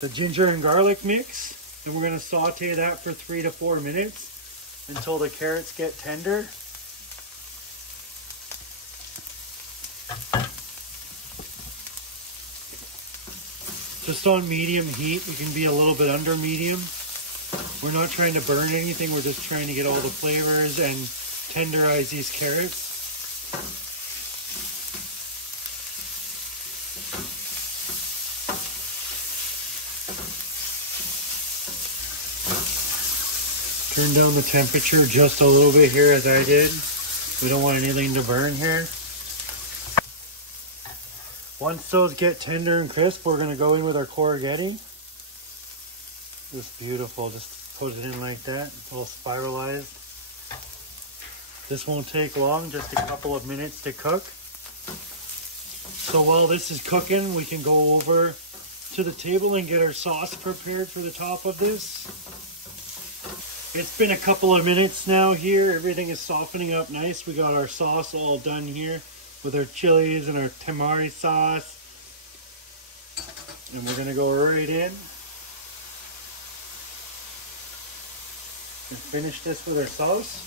the ginger and garlic mix, and we're going to saute that for 3 to 4 minutes until the carrots get tender. Just on medium heat. We can be a little bit under medium. We're not trying to burn anything, we're just trying to get all the flavors and tenderize these carrots. Turn down the temperature just a little bit here as I did. We don't want anything to burn here. Once those get tender and crisp, we're going to go in with our corrugating. Just beautiful, just put it in like that. It's all spiralized. This won't take long, just a couple of minutes to cook. So while this is cooking, we can go over to the table and get our sauce prepared for the top of this. It's been a couple of minutes now here. Everything is softening up nice. We got our sauce all done here with our chilies and our Tamari sauce. And we're going to go right in and finish this with our sauce.